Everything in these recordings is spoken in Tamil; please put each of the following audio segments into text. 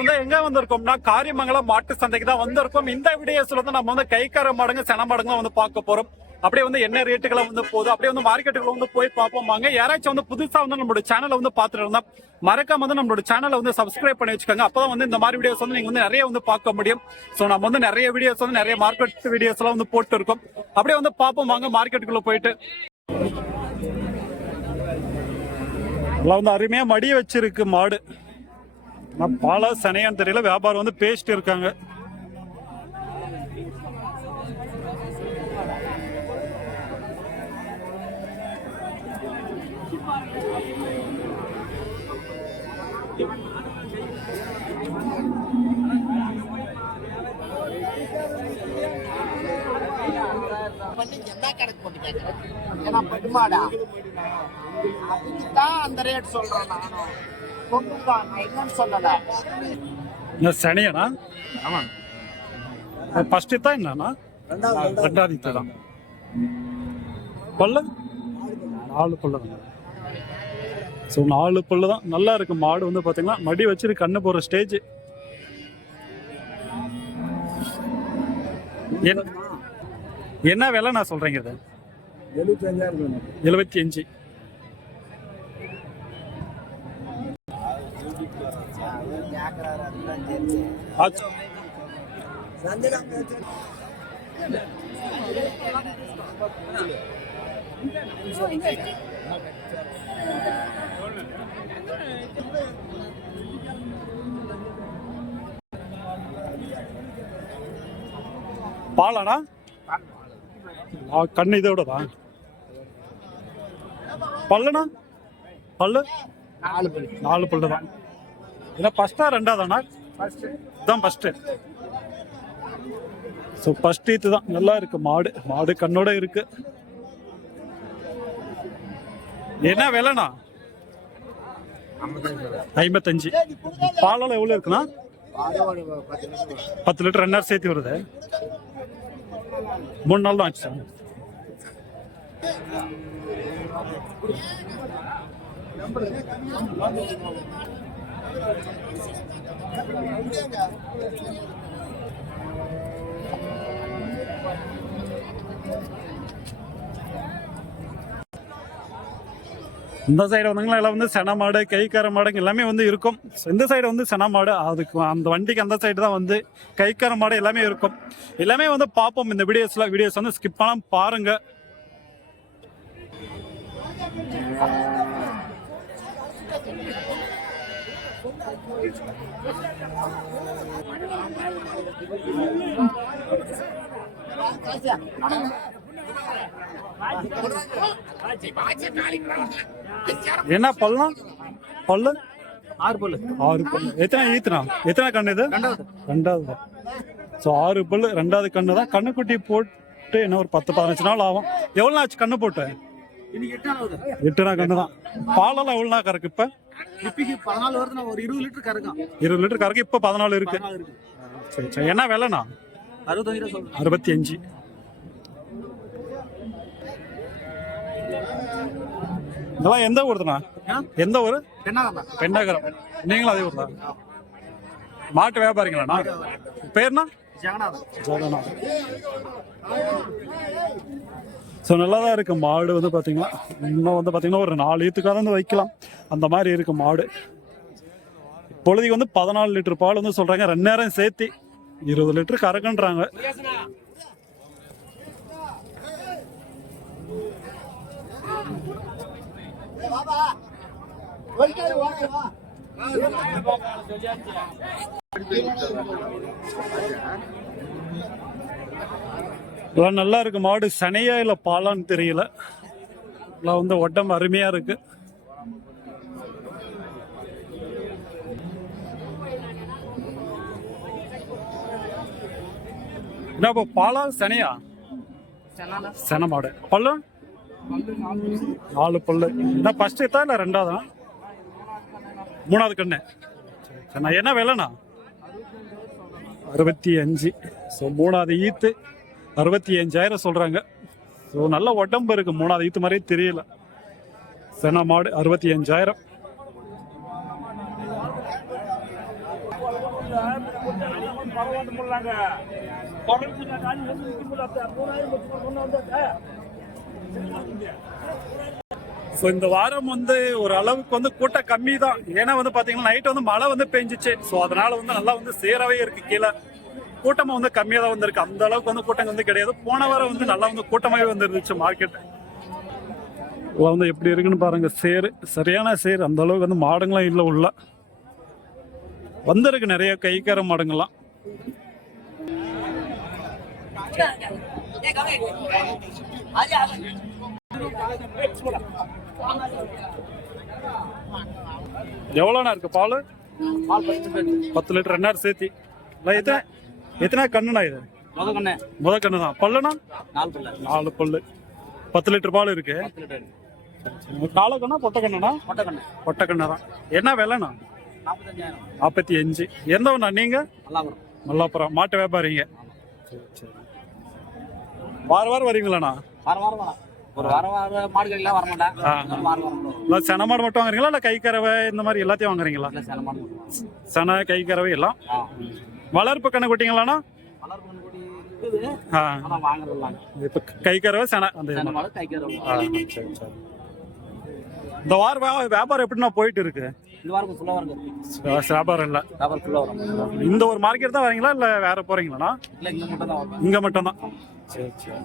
வந்து எங்க வந்திருக்கோம்னா காரியமங்கலம் மாட்டு சந்தைக்கு தான் வந்திருக்கோம். இந்த வீடியோஸ்ல வந்து நம்ம வந்து கைக்கார மாடுங்க சென மாடுங்க வந்து பார்க்க போறோம். அப்படியே வந்து என்ன ரேட்டுகளை வந்து போகுது, அப்படியே வந்து மார்க்கெட்டுக்குள்ள வந்து போய் பார்ப்போம் வாங்க. யாராச்சும் வந்து புதுசா வந்து நம்மளோட சேனலை வந்து பார்த்துட்டு இருந்தா மறக்காம வந்து நம்மளோட சேனலை வந்து சப்ஸ்கிரைப் பண்ணி வச்சுக்கோங்க. அப்பதான் வந்து இந்த மாதிரி வீடியோஸ் வந்து நீங்க வந்து நிறைய வந்து பார்க்க முடியும். சோ நம்ம வந்து நிறைய வீடியோஸ் வந்து நிறைய மார்க்கெட் வீடியோஸ் எல்லாம் வந்து போட்டு இருக்கோம். அப்படியே வந்து பார்ப்போம் வாங்க மார்க்கெட்டுக்குள்ள போயிட்டு. எல்லாம் வந்து அருமையா மடி வச்சிருக்கு மாடு. பாலா சனையான்னு தெரியல, வியாபாரம் வந்து பேசிட்டு இருக்காங்க. அந்த ரேட் சொல்றேன் நானும் சொல்லல. சனியனா? ஆமா. ஃபர்ஸ்ட் தான் என்னன்னா ரெண்டாவது தான். பல்லு 4 பல்லு தான். ஸோ 4 பல்லு தான். நல்லா இருக்கு மாடு வந்து பாத்தீங்கன்னா மடி வச்சிருக்கு, கண்ணு போற ஸ்டேஜ். என்ன விலை நான் சொல்றேங்க? இது 75. பாலானா? கண்ணு இதோட தான். பல்லுனா? பல்லு 4 பல்லு தான். இதான் ஃபர்ஸ்டா ரெண்டாவதானா? இதுதான் ஃபர்ஸ்ட். ஸோ ஃபர்ஸ்ட் இதுதான். நல்லா இருக்கு மாடு. மாடு கண்ணோட இருக்கு. என்ன விலைண்ணா? 55. பாலெல்லாம் எவ்வளோ இருக்குண்ணா? 10 லிட்டர் 2 நேரம் சேர்த்து வருது. 3 நாள் தான் ஆச்சு. இந்த சைடு வந்தாங்களா எல்லாம் வந்து சென மாடு, கைக்கார மாடுங்க எல்லாமே வந்து இருக்கும். இந்த சைடு வந்து சென மாடு, அதுக்கு அந்த வண்டிக்கு அந்த சைடு தான் வந்து கைக்கார மாடு எல்லாமே இருக்கும். எல்லாமே வந்து பார்ப்போம் இந்த வீடியோஸ் வந்து ஸ்கிப் பண்ணாம பாருங்க. என்ன பல்லாம்? பல்லு 6 பல்லு. 6 பல்லு. எத்தனை கண்ணு இது? ரெண்டாவது. ஸோ 6 பல்லு, ரெண்டாவது கண்ணு தான். கண்ணுக்குட்டி போட்டு என்ன ஒரு 10-15 நாள் ஆகும். எவ்வளோ ஆச்சு கண்ணு போட்டு? 8 நாள் கண்ணு தான். பாலெல்லாம் எவ்வளோ நாள் கறக்கு இப்ப? 14 வருதுன்னா ஒரு 20 லிட்டர் கறக்கும். 20 லிட்டர் கறக்கு இப்ப 14 இருக்கு. சரி சரி. என்ன விலைண்ணா? 65. இதெல்லாம் எந்த ஊருதுண்ணா? எந்த ஊரு? பெண்ணாகரம். நீங்களும் அதே ஊர் தான்? மாட்டு வியாபாரிங்களாண்ணா? பேர்னா? ஜெகநாதன். ஸோ நல்லா தான் இருக்கு மாடு வந்து பார்த்தீங்கன்னா. இன்னும் வந்து பார்த்தீங்கன்னா ஒரு 4 ஈத்துக்காக வந்து வைக்கலாம் அந்த மாதிரி இருக்கு மாடு. இப்பொழுதுக்கு வந்து 14 லிட்டர் பால் வந்து சொல்றாங்க. 2 நேரம் சேர்த்து 20 லிட்டர் கறக்குன்றாங்க. நல்லா இருக்கு மாடு. சனையா இல்ல பாலான்னு தெரியல. வந்து உடம்பு அருமையா இருக்கு. என்ன பாலா சனையா? சென மாடு. பல்லு 4 பல்லு. என்ன ஃபர்ஸ்ட் தான் இல்ல ரெண்டாவதா? 3வது கண்ணு. என்ன விலைண்ணா? 65. ஸோ 3வது ஈத்து 65,000 சொல்றாங்க. ஸோ நல்ல உடம்பு இருக்கு. 3வது ஈத்து மாதிரியே தெரியல. சென மாடு 65,000. ஸோ இந்த வாரம் வந்து ஒரு அளவுக்கு வந்து கூட்டம் கம்மி தான். ஏன்னா வந்து பாத்தீங்கன்னா நைட் வந்து மழை வந்து பெஞ்சிச்சு. ஸோ அதனால வந்து நல்லா வந்து சேரவே இருக்கு. கீழே கூட்டமா வந்து கம்மியா தான் வந்திருக்கு. அந்த அளவுக்கு வந்து கூட்டம் வந்து கிடையாது. போன வாரம் வந்து நல்லா வந்து கூட்டமாவே வந்து இருந்துச்சு மார்க்கெட். வந்து எப்படி இருக்குன்னு பாருங்க. சேரு சரியான சேரு. அந்த அளவுக்கு வந்து மாடுங்களாம் இல்லை உள்ள வந்திருக்கு. நிறைய கைக்கார மாடுங்கள்லாம். எவ்வளோண்ணா இருக்கு பால்? 10 லிட்டர் 2 சேர்த்தி. எத்தனை எத்தனை கண்ணுண்ணா இது? முத கண்ணு தான். பல்லுண்ணா? 4 பல்லு. 10 லிட்டர் பால் இருக்கு. காலை கண்ணா பொட்டை கண்ணுண்ணா? பொட்டை கண்ணு தான். என்ன விலைண்ணா? 45. எந்த ஒண்ணா நீங்க? மல்லாப்புறம். மாட்டு வியாபாரிங்க. வாரம் வரீங்களாண்ணா? ஒரு வாரம் மாடுகள் வர மாட்டேன். சென மாடு மட்டும் வாங்குறீங்களா இல்ல கை கறவை இந்த மாதிரி எல்லாத்தையும் வாங்குறீங்களா? சென கை கறவை எல்லாம். வளர்ப்பு கண்ணு குட்டிங்களாண்ணா? இப்ப கை கறவை சென அந்த இந்த வாரம் வியாபாரம் எப்படின்னா போயிட்டு இருக்கு? வியாபாரம் இல்ல. இந்த ஒரு மார்க்கெட் தான் வரீங்களா இல்ல வேற போறீங்களாண்ணா? இங்க மட்டும் தான். சரி சரி.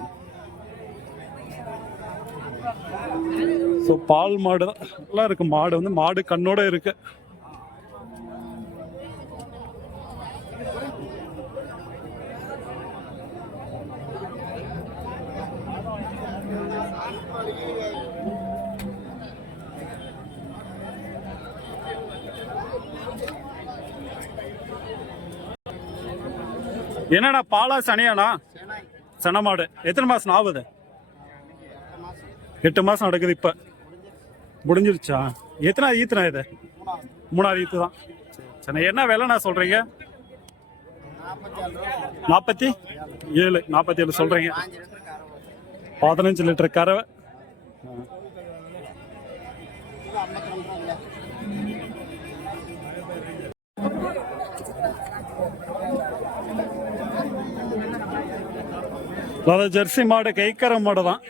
ஸோ பால் மாடு தான் நல்லா இருக்கு. மாடு வந்து மாடு கண்ணோட இருக்கு. என்னடா பாலா சனியாண்ணா? சன மாடு. எத்தனை மாசம் ஆகுது? 8 மாசம் நடக்குது. இப்ப முடிஞ்சிருச்சா? எத்தனை ஈத்துனா இது? 3வது ஈத்து தான். சரி, என்ன விலை நான் சொல்றீங்க? 47. 47 சொல்றீங்க. 15 லிட்டர் கறவை. ஜெர்சி மாடு கைக்கரை மாடு தான்.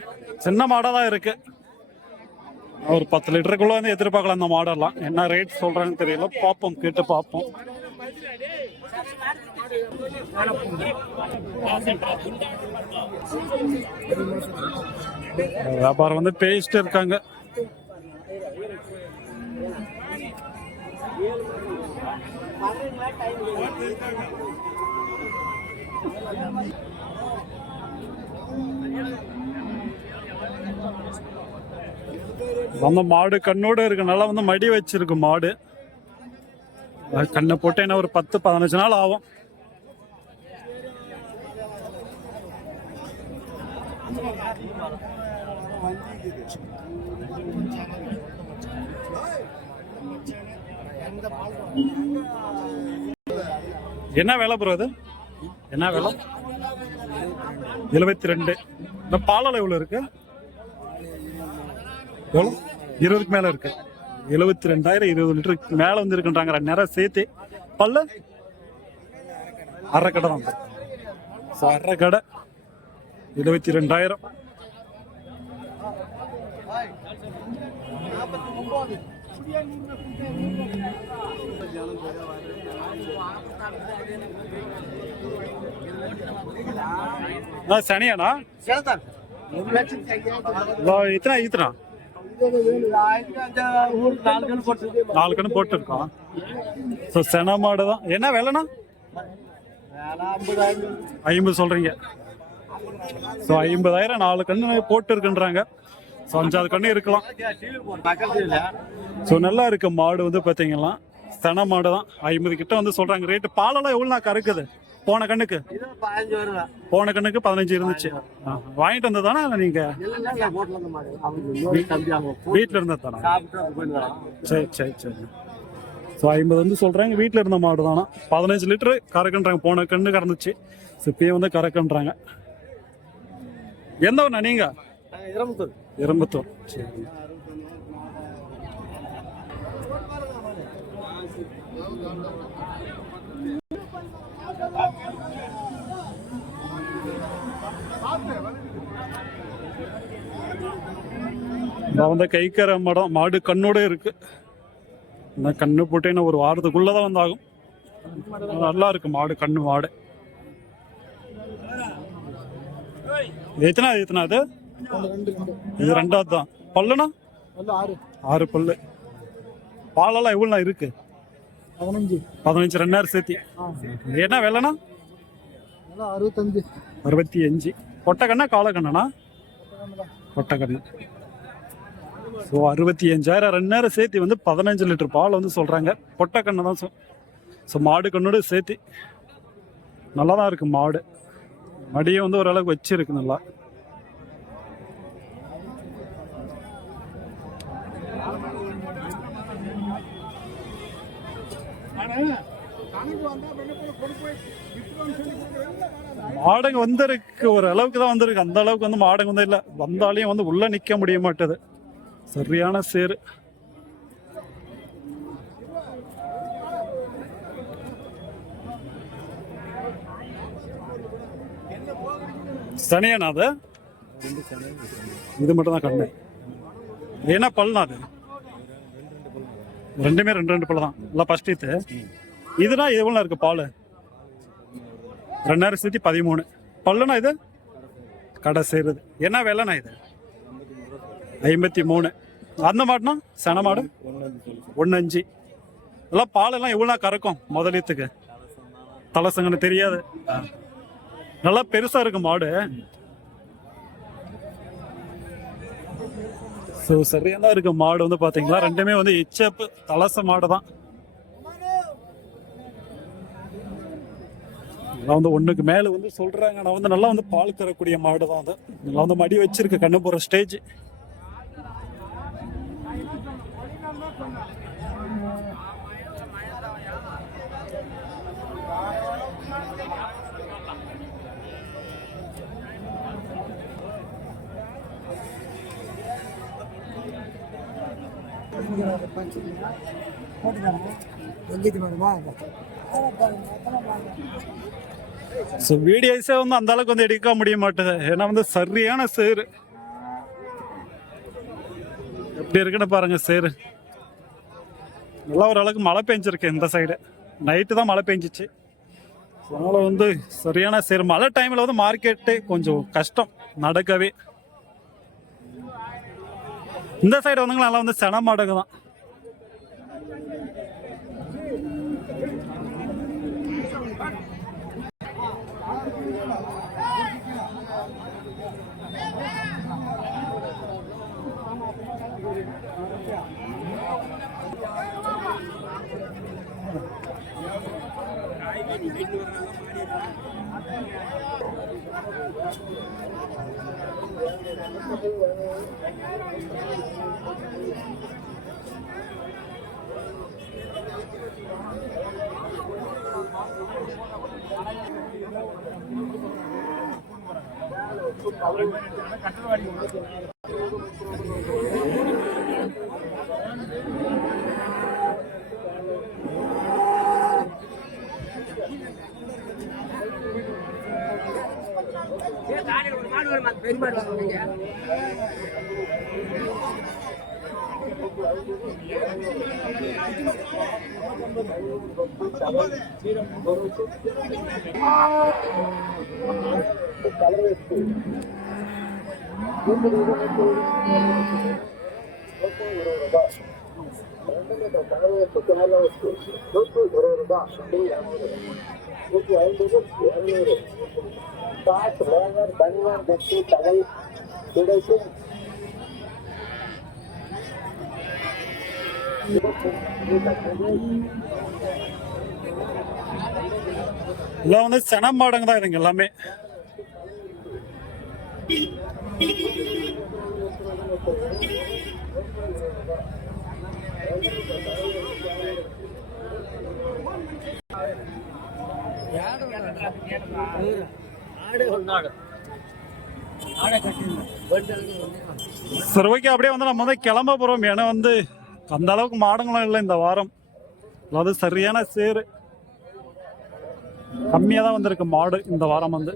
சின்ன மாடா தான் இருக்கு. ஒரு 10 லிட்டருக்குள்ள வந்து எதிர்பார்க்கலாம். அந்த மாடெல்லாம் என்ன ரேட் சொல்றாங்கன்னு தெரியல. பார்ப்போம், கேட்டு பார்ப்போம். வியாபாரம் வந்து பேசிட்டு இருக்காங்க. அந்த மாடு கண்ணோட இருக்கு. நல்லா வந்து மடி வச்சிருக்கு மாடு. கண்ணை போட்டு என்ன ஒரு 10-15 நாள் ஆகும். என்ன வேலை ப்ரோ அது? என்ன வேலை? 72. இந்த பாலால எவ்வளவு இருக்கு? 20க்கு மேல இருக்கு. 72,000. 20 லிட்டருக்கு மேல வந்து இருக்குன்றாங்க. 2 நேரம் சேர்த்து. பல்ல அரை கடை தான். அரை கடை 22,000. சனியாண்ணா? இத்தனை ஈத்தனா? 4 கண்ணு போட்டுருக்கோம். ஸோ சென மாடு தான். என்ன விலைண்ணா? 50 சொல்றீங்க. ஸோ 50,000 4 கண்ணு போட்டு இருக்குன்றாங்க. ஸோ 5வது கண்ணு இருக்கலாம். ஸோ நல்லா இருக்கு மாடு வந்து பார்த்தீங்கன்னா. சென மாடு தான். 50 கிட்ட வந்து சொல்றாங்க ரேட்டு. பாலெல்லாம் எவ்வளோ கறக்குது? போன கண்ணுக்கு 15 இருந்துச்சு. வாங்கிட்டு வந்தது தானே நீங்க? வீட்டுல இருந்தது தானே? சரி சரி சரி. ஸோ 50 வந்து சொல்றாங்க. வீட்டுல இருந்த மாடு தானா. 15 லிட்டரு கறக்குன்றாங்க. போன கண்ணு கறந்துச்சு. இப்பயும் வந்து கறக்குன்றாங்க. எந்த ஒண்ணா நீங்க? இரும்புத்தூர். சரி. நான் வந்து கைக்கரை மடம் மாடு கண்ணோட இருக்கு. நான் கண்ணு போட்டேன்னா ஒரு வாரத்துக்குள்ளதான் வந்து ஆகும். நல்லா இருக்கு மாடு, கண்ணு மாடு. எத்தனாவது? இது ரெண்டாவது தான். பல்லுனா 6 பல்லு. பாலெல்லாம் எவ்வளோ இருக்கு? 15 2000 சேர்த்தி. என்ன விலைனா? 65. பொட்டை கண்ணா கால கண்ணனா? பொட்டை கண்ணு. ஸோ 65,000 2 சேர்த்தி வந்து 15 லிட்டர் பால் வந்து சொல்றாங்க. பொட்டை கண்ணு தான். ஸோ மாடு கண்ணோட சேர்த்தி நல்லா தான் இருக்கு மாடு. மடியை வந்து ஓரளவுக்கு வச்சிருக்கு நல்லா. மாடுங்க வந்திருக்கு, ஒரு அளவுக்கு தான் வந்திருக்கு. அந்த அளவுக்கு வந்து மாடுங்க வந்து இல்லை. வந்தாலையும் வந்து உள்ள நிக்க முடிய மாட்டேது. சரியான சேரு. சனியானா அது? இது மட்டும் தான் கண்ணு. என்ன பல்லுனா அது? ரெண்டுமே 2 பல்லு தான். இல்லை ஃபர்ஸ்ட் இதுனா எவ்வளோ இருக்கு பால்? 2000 சேர்த்தி 13. பல்லுனா இது கடை செய்யறது. என்ன விலைனா இது? 53. அந்த மாடுனா சென மாடு 1.5. இதெல்லாம் பாலெல்லாம் எவ்வளோ கறக்கும் முதலீத்துக்கு? தலை சங்கன்னு தெரியாது. நல்லா பெருசா இருக்கு மாடு. ஸோ சரியான இருக்கு மாடு வந்து பாத்தீங்களா. ரெண்டுமே வந்து இச்சப்பு தலச மாடு தான். வந்து ஒண்ணுக்கு மேல வந்து சொல்றாங்க. நான் வந்து நல்லா வந்து பால் கறக்கூடிய மாடு தான். அது நல்லா வந்து மடி வச்சிருக்கு, கண்ணு போற ஸ்டேஜ். ஸோ வீடியோஸே வந்து அந்த அளவுக்கு வந்து எடுக்க முடிய மாட்டேது. ஏன்னா வந்து சரியான சேரு. எப்படி இருக்குன்னு பாருங்க சேரு. நல்லா ஒரு அளவுக்கு மழை பெஞ்சிருக்கு இந்த சைடு. நைட்டு தான் மழை பெஞ்சிச்சு. அதனால வந்து சரியான சேரு. மழை டைம்ல வந்து மார்க்கெட்டு கொஞ்சம் கஷ்டம் நடக்கவே. இந்த சைடு வந்து நல்லா வந்து சென மாடுங்க தான். எல்லாம் வந்து சென மாடுங்க தான் இதுங்க எல்லாமே. சரி ஓகே, அப்படியே வந்து நம்ம வந்து கிளம்ப போறோம். ஏன்னா வந்து அந்த அளவுக்கு மாடுங்களும் இல்லை இந்த வாரம். அதாவது சரியான சேரு. கம்மியா தான் வந்திருக்கு மாடு இந்த வாரம் வந்து.